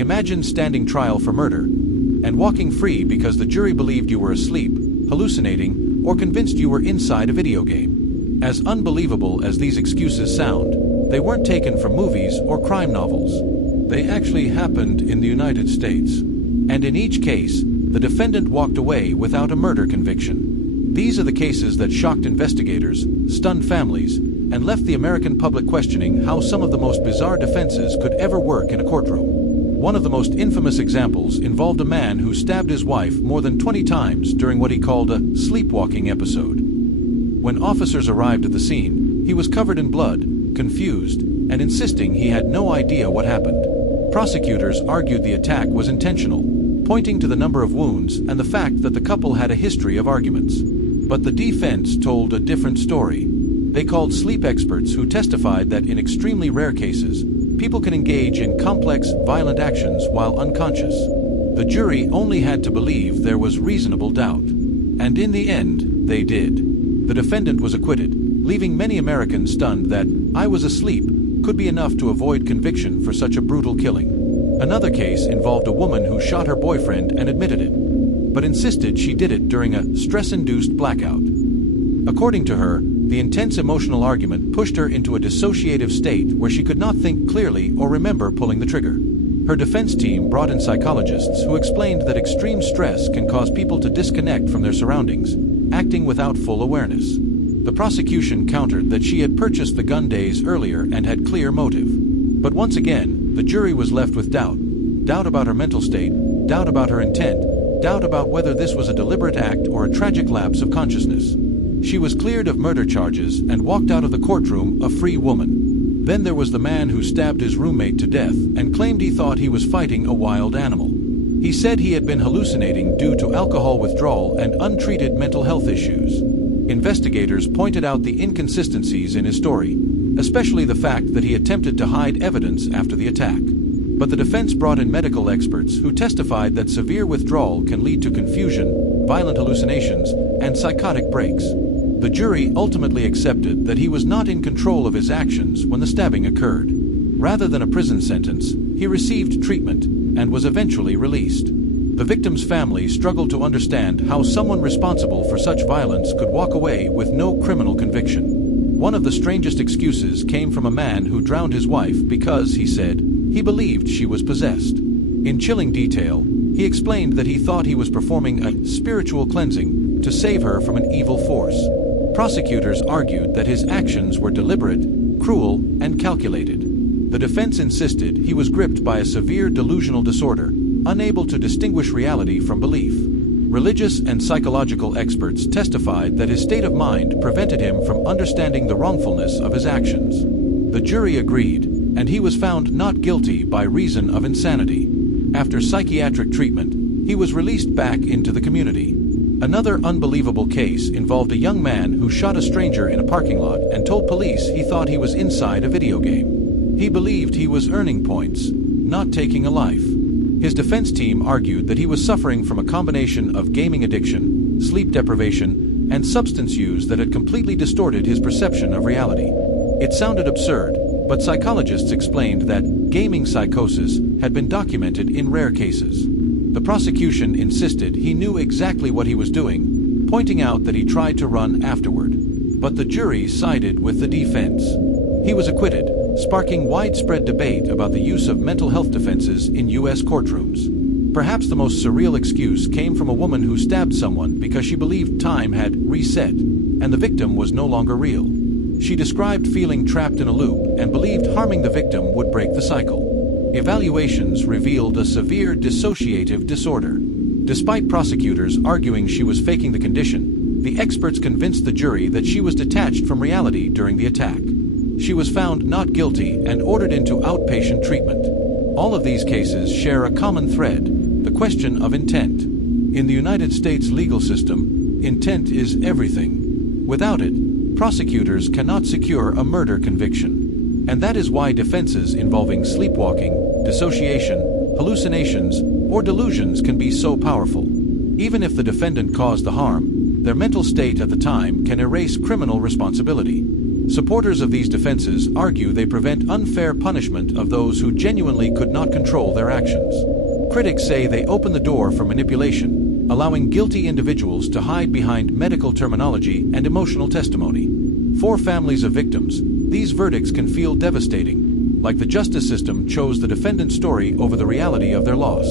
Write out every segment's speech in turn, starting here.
Imagine standing trial for murder and walking free because the jury believed you were asleep, hallucinating, or convinced you were inside a video game. As unbelievable as these excuses sound, they weren't taken from movies or crime novels. They actually happened in the United States. And in each case, the defendant walked away without a murder conviction. These are the cases that shocked investigators, stunned families, and left the American public questioning how some of the most bizarre defenses could ever work in a courtroom. One of the most infamous examples involved a man who stabbed his wife more than 20 times during what he called a sleepwalking episode. When officers arrived at the scene, he was covered in blood, confused, and insisting he had no idea what happened. Prosecutors argued the attack was intentional, pointing to the number of wounds and the fact that the couple had a history of arguments. But the defense told a different story. They called sleep experts who testified that in extremely rare cases, people can engage in complex, violent actions while unconscious. The jury only had to believe there was reasonable doubt. And in the end, they did. The defendant was acquitted, leaving many Americans stunned that "I was asleep" could be enough to avoid conviction for such a brutal killing. Another case involved a woman who shot her boyfriend and admitted it, but insisted she did it during a stress-induced blackout. According to her, the intense emotional argument pushed her into a dissociative state where she could not think clearly or remember pulling the trigger. Her defense team brought in psychologists who explained that extreme stress can cause people to disconnect from their surroundings, acting without full awareness. The prosecution countered that she had purchased the gun days earlier and had clear motive. But once again, the jury was left with doubt. Doubt about her mental state, doubt about her intent, doubt about whether this was a deliberate act or a tragic lapse of consciousness. She was cleared of murder charges and walked out of the courtroom a free woman. Then there was the man who stabbed his roommate to death and claimed he thought he was fighting a wild animal. He said he had been hallucinating due to alcohol withdrawal and untreated mental health issues. Investigators pointed out the inconsistencies in his story, especially the fact that he attempted to hide evidence after the attack. But the defense brought in medical experts who testified that severe withdrawal can lead to confusion, violent hallucinations, and psychotic breaks. The jury ultimately accepted that he was not in control of his actions when the stabbing occurred. Rather than a prison sentence, he received treatment and was eventually released. The victim's family struggled to understand how someone responsible for such violence could walk away with no criminal conviction. One of the strangest excuses came from a man who drowned his wife because, he said, he believed she was possessed. In chilling detail, he explained that he thought he was performing a spiritual cleansing to save her from an evil force. Prosecutors argued that his actions were deliberate, cruel, and calculated. The defense insisted he was gripped by a severe delusional disorder, unable to distinguish reality from belief. Religious and psychological experts testified that his state of mind prevented him from understanding the wrongfulness of his actions. The jury agreed, and he was found not guilty by reason of insanity. After psychiatric treatment, he was released back into the community. Another unbelievable case involved a young man who shot a stranger in a parking lot and told police he thought he was inside a video game. He believed he was earning points, not taking a life. His defense team argued that he was suffering from a combination of gaming addiction, sleep deprivation, and substance use that had completely distorted his perception of reality. It sounded absurd, but psychologists explained that gaming psychosis had been documented in rare cases. The prosecution insisted he knew exactly what he was doing, pointing out that he tried to run afterward. But the jury sided with the defense. He was acquitted, sparking widespread debate about the use of mental health defenses in U.S. courtrooms. Perhaps the most surreal excuse came from a woman who stabbed someone because she believed time had reset, and the victim was no longer real. She described feeling trapped in a loop and believed harming the victim would break the cycle. Evaluations revealed a severe dissociative disorder. Despite prosecutors arguing she was faking the condition, the experts convinced the jury that she was detached from reality during the attack. She was found not guilty and ordered into outpatient treatment. All of these cases share a common thread: the question of intent. In the United States legal system, intent is everything. Without it, prosecutors cannot secure a murder conviction. And that is why defenses involving sleepwalking, dissociation, hallucinations, or delusions can be so powerful. Even if the defendant caused the harm, their mental state at the time can erase criminal responsibility. Supporters of these defenses argue they prevent unfair punishment of those who genuinely could not control their actions. Critics say they open the door for manipulation, allowing guilty individuals to hide behind medical terminology and emotional testimony. For families of victims, these verdicts can feel devastating, like the justice system chose the defendant's story over the reality of their loss.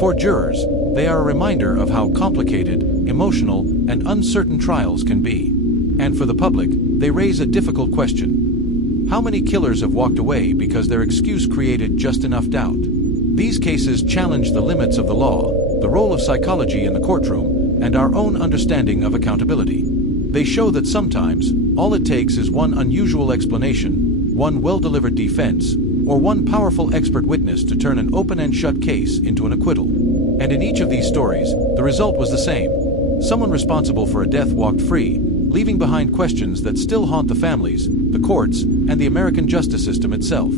For jurors, they are a reminder of how complicated, emotional, and uncertain trials can be. And for the public, they raise a difficult question. How many killers have walked away because their excuse created just enough doubt? These cases challenge the limits of the law, the role of psychology in the courtroom, and our own understanding of accountability. They show that sometimes, all it takes is one unusual explanation, one well-delivered defense, or one powerful expert witness to turn an open and shut case into an acquittal. And in each of these stories, the result was the same. Someone responsible for a death walked free, leaving behind questions that still haunt the families, the courts, and the American justice system itself.